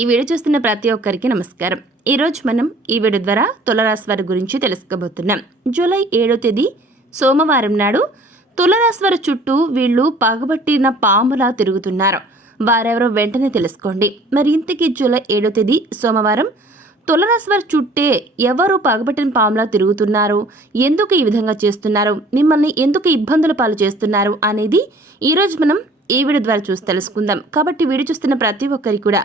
ఈ వీడియో చూస్తున్న ప్రతి ఒక్కరికి నమస్కారం. ఈరోజు మనం ఈ వీడియో ద్వారా తులరాశి వారి గురించి తెలుసుకోబోతున్నాం. జూలై ఏడో తేదీ సోమవారం నాడు తులరాశి వారి చుట్టూ వీళ్ళు పగబట్టిన పాములా తిరుగుతున్నారు. వారెవరో వెంటనే తెలుసుకోండి. మరి ఇంతకీ జూలై ఏడో తేదీ సోమవారం తులరాశి వారి చుట్టే ఎవరు పగబట్టిన పాములా తిరుగుతున్నారు? ఎందుకు ఈ విధంగా చేస్తున్నారు? మిమ్మల్ని ఎందుకు ఇబ్బందుల పాలు చేస్తున్నారు? అనేది ఈరోజు మనం ఈ వీడియో ద్వారా చూసి తెలుసుకుందాం. కాబట్టి వీడియో చూస్తున్న ప్రతి ఒక్కరికి కూడా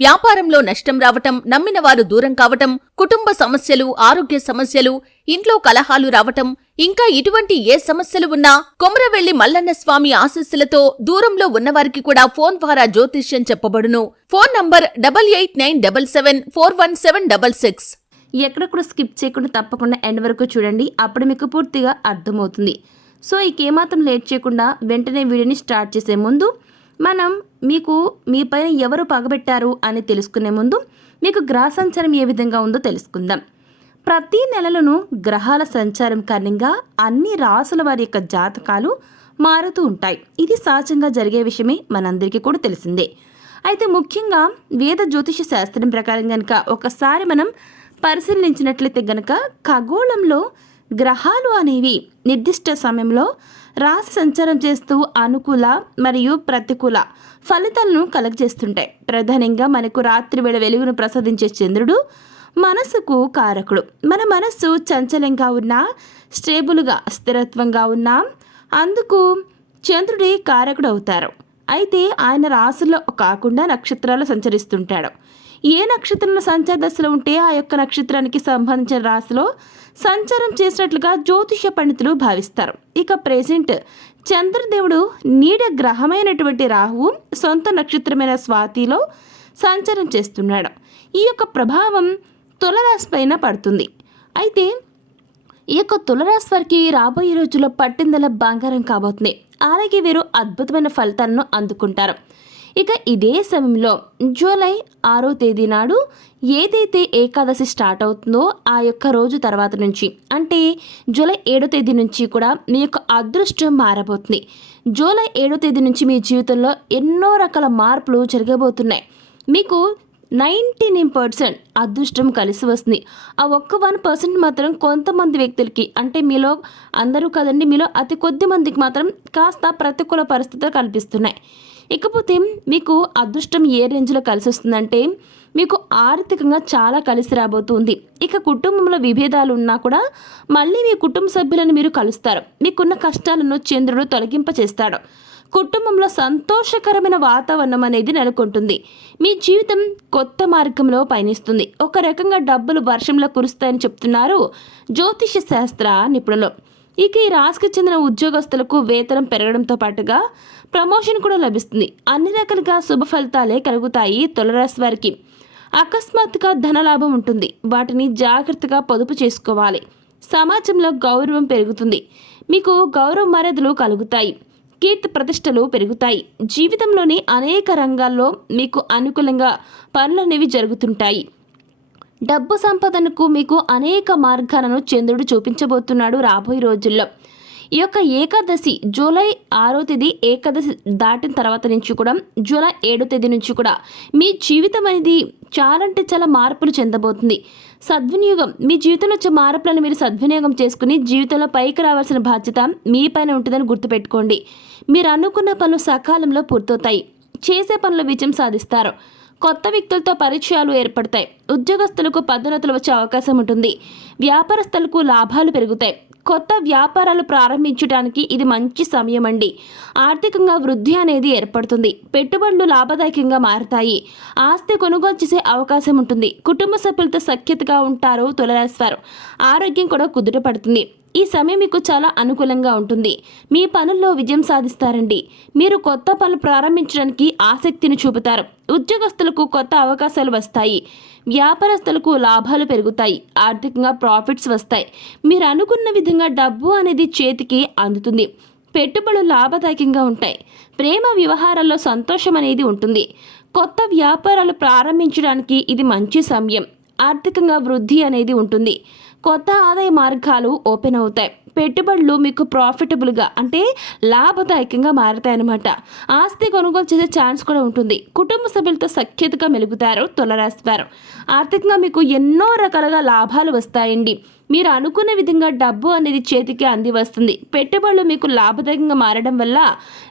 వ్యాపారంలో నష్టం రావటం నమ్మిన వారు దూరం కావటం కుటుంబ సమస్యలు ఆరోగ్య సమస్యలు ఇంట్లో కలహాలు రావటం ఇంకా ఇటువంటి ఏ సమస్యలు ఉన్నా కొమరవెల్లి మల్లన్న స్వామి ఆశస్సులతో దూరంలో ఉన్నవారికి కూడా ఫోన్ ద్వారా జ్యోతిష్యం చెప్పబడును. Phone number double eight nine double seven four one seven double six. ఎక్కడ కూడా స్కిప్ చేయకుండా తప్పకుండా ఎండ్ వరకు చూడండి. అప్పుడు మీకు పూర్తిగా అర్థమవుతుంది. సో ఇక ఏమాత్రం లేట్ చేయకుండా వెంటనే వీడియోని స్టార్ట్ చేసే ముందు మనం మీకు మీ పైన ఎవరు పగబెట్టారు అని తెలుసుకునే ముందు మీకు గ్రహ సంచారం ఏ విధంగా ఉందో తెలుసుకుందాం. ప్రతి నెలలోనూ గ్రహాల సంచారం కారణంగా అన్ని రాసుల వారి యొక్క జాతకాలు మారుతూ ఉంటాయి. ఇది సహజంగా జరిగే విషయమే మనందరికీ కూడా తెలిసిందే. అయితే ముఖ్యంగా వేద జ్యోతిష శాస్త్రం ప్రకారం కనుక ఒకసారి మనం పరిశీలించినట్లయితే గనక ఖగోళంలో గ్రహాలు అనేవి నిర్దిష్ట సమయంలో రాశి సంచారం చేస్తూ అనుకూల మరియు ప్రతికూల ఫలితాలను కలగజేస్తుంటాయి. ప్రధానంగా మనకు రాత్రి వేళ వెలుగును ప్రసాదించే చంద్రుడు మనసుకు కారకుడు. మన మనస్సు చంచలంగా ఉన్నా స్టేబుల్గా స్థిరత్వంగా ఉన్నా అందుకు చంద్రుడే కారకుడు అవుతారు. అయితే ఆయన రాశుల్లో కాకుండా నక్షత్రాలు సంచరిస్తుంటాడు. ఏ నక్షత్రంలో సంచార దశలో ఉంటే ఆ యొక్క నక్షత్రానికి సంబంధించిన రాశిలో సంచారం చేసినట్లుగా జ్యోతిష పండితులు భావిస్తారు. ఇక ప్రెసెంట్ చంద్రదేవుడు నీడ గ్రహమైనటువంటి రాహువు సొంత నక్షత్రమైన స్వాతిలో సంచారం చేస్తున్నాడు. ఈ యొక్క ప్రభావం తులరాశి పైన పడుతుంది. అయితే ఈ యొక్క తులరాశి వారికి రాబోయే రోజుల్లో పట్టిందల బంగారం కాబోతుంది. అలాగే వీరు అద్భుతమైన ఫలితాలను అందుకుంటారు. ఇక ఇదే సమయంలో జూలై ఆరో తేదీ నాడు ఏదైతే ఏకాదశి స్టార్ట్ అవుతుందో ఆ యొక్క రోజు తర్వాత నుంచి అంటే జూలై ఏడో తేదీ నుంచి కూడా మీ యొక్క అదృష్టం మారబోతుంది. జూలై ఏడో తేదీ నుంచి మీ జీవితంలో ఎన్నో రకాల మార్పులు జరగబోతున్నాయి. మీకు నైంటీ నైన్ పర్సెంట్ అదృష్టం కలిసి వస్తుంది. ఆ ఒక్క వన్ పర్సెంట్ మాత్రం కొంతమంది వ్యక్తులకి అంటే మీలో అందరూ కదండి మీలో అతి కొద్ది మందికి మాత్రం కాస్త ప్రతికూల పరిస్థితులు కల్పిస్తున్నాయి ఇకపోతే మీకు అదృష్టం ఏ రేంజ్లో కలిసి వస్తుందంటే మీకు ఆర్థికంగా చాలా కలిసి రాబోతుంది. ఇక కుటుంబంలో విభేదాలు ఉన్నా కూడా మళ్ళీ మీ కుటుంబ సభ్యులను మీరు కలుస్తారు. మీకున్న కష్టాలను చంద్రుడు తొలగింప చేస్తాడు కుటుంబంలో సంతోషకరమైన వాతావరణం అనేది నెలకొంటుంది. మీ జీవితం కొత్త మార్గంలో పయనిస్తుంది. ఒక రకంగా డబ్బులు వర్షంలో కురుస్తాయని చెప్తున్నారు జ్యోతిష శాస్త్ర నిపుణులు. ఇక ఈ రాశికి చెందిన ఉద్యోగస్తులకు వేతనం పెరగడంతో పాటుగా ప్రమోషన్ కూడా లభిస్తుంది. అన్ని రకాలుగా శుభ ఫలితాలే కలుగుతాయి తులరాశి వారికి. అకస్మాత్తుగా ధనలాభం ఉంటుంది. వాటిని జాగ్రత్తగా పొదుపు చేసుకోవాలి. సమాజంలో గౌరవం పెరుగుతుంది. మీకు గౌరవ మర్యాదలు కలుగుతాయి. కీర్తి ప్రతిష్టలు పెరుగుతాయి. జీవితంలోని అనేక రంగాల్లో మీకు అనుకూలంగా పనులు అనేవి జరుగుతుంటాయి. డబ్బు సంపదనకు మీకు అనేక మార్గాలను చంద్రుడు చూపించబోతున్నాడు రాబోయే రోజుల్లో. ఈ యొక్క ఏకాదశి జూలై ఆరో తేదీ ఏకాదశి దాటిన తర్వాత నుంచి కూడా జూలై ఏడో తేదీ నుంచి కూడా మీ జీవితం అనేది చాలా అంటే చాలా మార్పులు చెందబోతుంది. సద్వినియోగం మీ జీవితంలో వచ్చే మార్పులను మీరు సద్వినియోగం చేసుకుని జీవితంలో పైకి రావాల్సిన బాధ్యత మీ పైన ఉంటుందని గుర్తుపెట్టుకోండి. మీరు అనుకున్న పనులు సకాలంలో పూర్తవుతాయి. చేసే పనులు విజయం సాధిస్తారు. కొత్త వ్యక్తులతో పరిచయాలు ఏర్పడతాయి. ఉద్యోగస్తులకు పదోన్నతులు వచ్చే అవకాశం ఉంటుంది. వ్యాపారస్తులకు లాభాలు పెరుగుతాయి. కొత్త వ్యాపారాలు ప్రారంభించడానికి ఇది మంచి సమయం అండి ఆర్థికంగా వృద్ధి అనేది ఏర్పడుతుంది. పెట్టుబడులు లాభదాయకంగా మారతాయి. ఆస్తి కొనుగోలు చేసే అవకాశం ఉంటుంది. కుటుంబ సభ్యులతో సఖ్యతగా ఉంటారు తులరాశివారు ఆరోగ్యం కూడా కుదుట పడుతుంది. ఈ సమయం మీకు చాలా అనుకూలంగా ఉంటుంది. మీ పనుల్లో విజయం సాధిస్తారండి. మీరు కొత్త పనులు ప్రారంభించడానికి ఆసక్తిని చూపుతారు. ఉద్యోగస్తులకు కొత్త అవకాశాలు వస్తాయి. వ్యాపారస్తులకు లాభాలు పెరుగుతాయి. ఆర్థికంగా ప్రాఫిట్స్ వస్తాయి. మీరు అనుకున్న విధంగా డబ్బు అనేది చేతికి అందుతుంది. పెట్టుబడులు లాభదాయకంగా ఉంటాయి. ప్రేమ వ్యవహారాల్లో సంతోషం అనేది ఉంటుంది. కొత్త వ్యాపారాలు ప్రారంభించడానికి ఇది మంచి సమయం. ఆర్థికంగా వృద్ధి అనేది ఉంటుంది. కొత్త ఆదాయ మార్గాలు ఓపెన్ అవుతాయి. పెట్టుబడులు మీకు ప్రాఫిటబుల్గా అంటే లాభదాయకంగా మారతాయన్నమాట. ఆస్తి కొనుగోలు చేసే ఛాన్స్ కూడా ఉంటుంది. కుటుంబ సభ్యులతో సఖ్యతగా మెలుగుతారు తులరాశి వారు. ఆర్థికంగా మీకు ఎన్నో రకాలుగా లాభాలు వస్తాయండి. మీరు అనుకున్న విధంగా డబ్బు అనేది చేతికి అంది వస్తుంది. పెట్టుబడులు మీకు లాభదాయకంగా మారడం వల్ల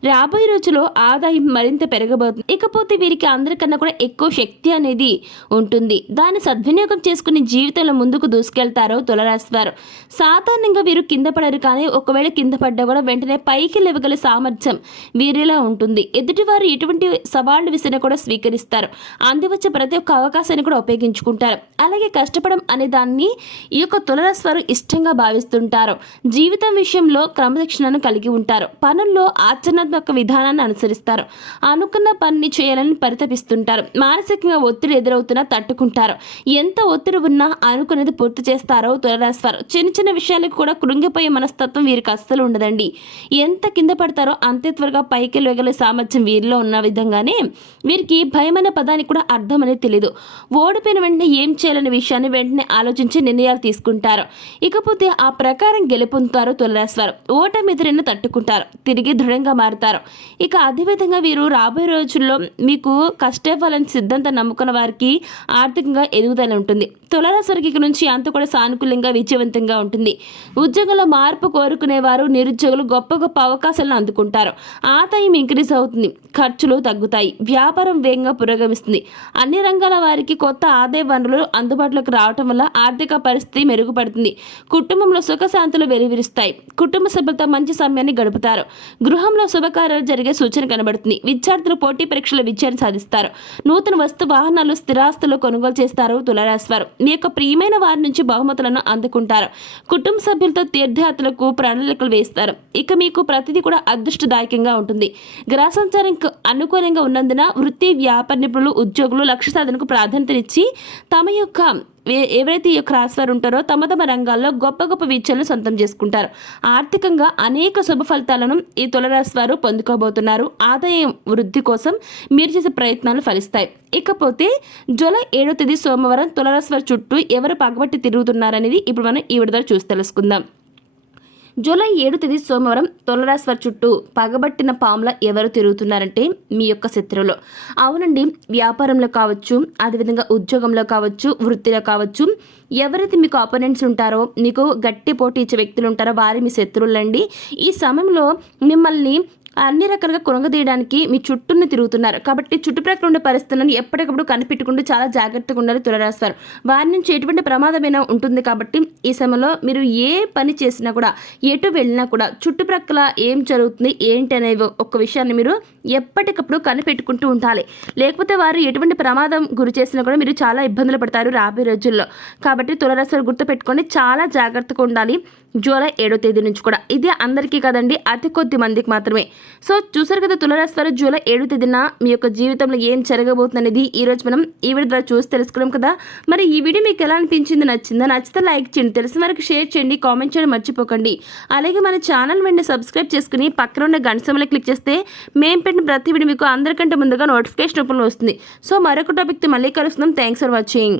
రాబోయే రోజుల్లో ఆదాయం మరింత పెరగబోతుంది. ఇకపోతే వీరికి అందరికన్నా కూడా ఎక్కువ శక్తి అనేది ఉంటుంది. దాన్ని సద్వినియోగం చేసుకుని జీవితంలో ముందుకు దూసుకెళ్తారో తులరాశి సాధారణంగా వీరు కింద పడరు కానీ ఒకవేళ కింద పడ్డా కూడా వెంటనే పైకి లేవగల సామర్థ్యం వీరిలా ఉంటుంది. ఎదుటివారు ఎటువంటి సవాళ్ళు విసిరినా కూడా స్వీకరిస్తారు. అందివచ్చే ప్రతి ఒక్క అవకాశాన్ని కూడా ఉపయోగించుకుంటారు. అలాగే కష్టపడం అనే దాన్ని ఈ యొక్క తులరాశి వారు ఇష్టంగా భావిస్తుంటారు. జీవితం విషయంలో క్రమశిక్షణను కలిగి ఉంటారు. పనుల్లో ఆచరణాత్మక విధానాన్ని అనుసరిస్తారు. అనుకున్న పనిని చేయాలని పరితపిస్తుంటారు. మానసికంగా ఒత్తిడి ఎదురవుతున్నా తట్టుకుంటారు. ఎంత ఒత్తిడి ఉన్నా అనుకునేది పూర్తి చేస్తారో తులరాశివారు. చిన్న చిన్న విషయాలకు కూడా కృంగిపోయే మనస్తత్వం వీరికి అస్సలు ఉండదండి. ఎంత కింద పడతారో అంతే త్వరగా పైకి లేగలే సామర్థ్యం వీరిలో ఉన్న విధంగానే వీరికి భయం అనే పదానికి కూడా అర్థం అనేది తెలియదు ఓడిపోయిన వెంటనే ఏం చేయాలనే విషయాన్ని వెంటనే ఆలోచించి నిర్ణయాలు తీసుకుంటారు. ఇకపోతే ఆ ప్రకారం గెలుపొందుతారు తులరాశివారు. ఓటమి ఎదురైనా తట్టుకుంటారు. తిరిగి దృఢంగా మారుతారు. ఇక అదేవిధంగా వీరు రాబోయే రోజుల్లో మీకు కష్టఫలం సిద్ధాంతం నమ్ముకున్న వారికి ఆర్థికంగా ఎదుగుదల ఉంటుంది. తులరాశి వారికి నుంచి అంత కూడా సానుకూలంగా విజయవంతంగా ఉంటుంది. ఉద్యోగంలో మార్పు కోరుకునేవారు నిరుద్యోగులు గొప్ప గొప్ప అవకాశాలను అందుకుంటారు. ఆదాయం ఇంక్రీజ్ అవుతుంది. ఖర్చులు తగ్గుతాయి. వ్యాపారం వేగంగా పురోగమిస్తుంది. అన్ని రంగాల వారికి కొత్త ఆదాయ వనరులు అందుబాటులోకి రావటం వల్ల ఆర్థిక పరిస్థితి మెరుగుపడుతుంది. కుటుంబంలో సుఖశాంతులు వెలువరిస్తాయి. కుటుంబ సభ్యులతో మంచి సమయాన్ని గడుపుతారు. గృహంలో శుభకార్యాలు జరిగే సూచన కనబడుతుంది. విద్యార్థులు పోటీ పరీక్షల విజయాన్ని సాధిస్తారు. నూతన వస్తు వాహనాలు స్థిరాస్తులు కొనుగోలు చేస్తారు తులరాశివారు. మీ యొక్క ప్రియమైన వారి నుంచి బహుమతులను అందుకుంటారు. కుటుంబ సభ్యులతో తీర్థయాత్రలకు ప్రణాళికలు వేస్తారు. ఇక మీకు ప్రతిదీ కూడా అదృష్టదాయకంగా ఉంటుంది. గ్రహ సంచారం అనుకూలంగా ఉన్నందున వృత్తి వ్యాపార నిపుణులు ఉద్యోగులు లక్ష్య సాధనకు ప్రాధాన్యతనిచ్చి తమ యొక్క ఎవరైతే ఈ యొక్క వారు ఉంటారో తమ తమ రంగాల్లో గొప్ప గొప్ప విజయాలను సొంతం చేసుకుంటారు. ఆర్థికంగా అనేక శుభ ఫలితాలను ఈ తులరాశి వారు పొందుకోబోతున్నారు. ఆదాయం వృద్ధి కోసం మీరు చేసే ప్రయత్నాలు ఫలిస్తాయి. ఇకపోతే జూలై ఏడో తేదీ సోమవారం తులరాశి వారి చుట్టూ ఎవరు పగబట్టి తిరుగుతున్నారనేది ఇప్పుడు మనం ఈ విడుదల చూసి తెలుసుకుందాం. జూలై ఏడు తేదీ సోమవారం తులరాశి వారి చుట్టూ పగబట్టిన పాముల ఎవరు తిరుగుతున్నారంటే మీ యొక్క శత్రువులు. అవునండి వ్యాపారంలో కావచ్చు అదేవిధంగా ఉద్యోగంలో కావచ్చు వృత్తిలో కావచ్చు ఎవరైతే మీకు ఆపోనెంట్స్ ఉంటారో మీకు గట్టి పోటీ ఇచ్చే వ్యక్తులు ఉంటారో వారి మీ శత్రువులండి. ఈ సమయంలో మిమ్మల్ని అన్ని రకాలుగా కొనగదీయడానికి మీ చుట్టూని తిరుగుతున్నారు. కాబట్టి చుట్టుప్రక్కల ఉండే పరిస్థితులను ఎప్పటికప్పుడు కనిపెట్టుకుంటూ చాలా జాగ్రత్తగా ఉండాలి తులరాశివారు వారి. నుంచి ఎటువంటి ప్రమాదమైనా ఉంటుంది కాబట్టి ఈ సమయంలో మీరు ఏ పని చేసినా కూడా ఎటు వెళ్ళినా కూడా చుట్టుప్రక్కల ఏం జరుగుతుంది ఏంటి అనే ఒక విషయాన్ని మీరు ఎప్పటికప్పుడు కనిపెట్టుకుంటూ ఉండాలి. లేకపోతే వారు ఎటువంటి ప్రమాదం గురి చేసినా కూడా మీరు చాలా ఇబ్బందులు పడతారు రాబోయే రోజుల్లో. కాబట్టి తులరాశివారు గుర్తుపెట్టుకొని చాలా జాగ్రత్తగా ఉండాలి. జూలై ఏడో తేదీ నుంచి కూడా ఇది అందరికీ కదండి అతి కొద్ది మందికి మాత్రమే. సో చూసారు కదా తులరాశి వారు జూలై ఏడో తేదీన మీ యొక్క జీవితంలో ఏం జరగబోతుంది అనేది ఈరోజు మనం ఈ వీడియో ద్వారా చూసి తెలుసుకున్నాం కదా. మరి ఈ వీడియో మీకు ఎలా అనిపించింది నచ్చిందా? నచ్చితే లైక్ చేయండి తెలిసిన వరకు షేర్ చేయండి కామెంట్ చేయడం మర్చిపోకండి. అలాగే మన ఛానల్ వెంటనే సబ్స్క్రైబ్ చేసుకుని పక్కన ఉన్న గంట క్లిక్ చేస్తే మేము పెట్టిన ప్రతి వీడియో మీకు అందరికంటే ముందుగా నోటిఫికేషన్ రూపంలో వస్తుంది. సో మరొక టాపిక్తో మళ్ళీ కలుస్తున్నాం. Thanks for watching.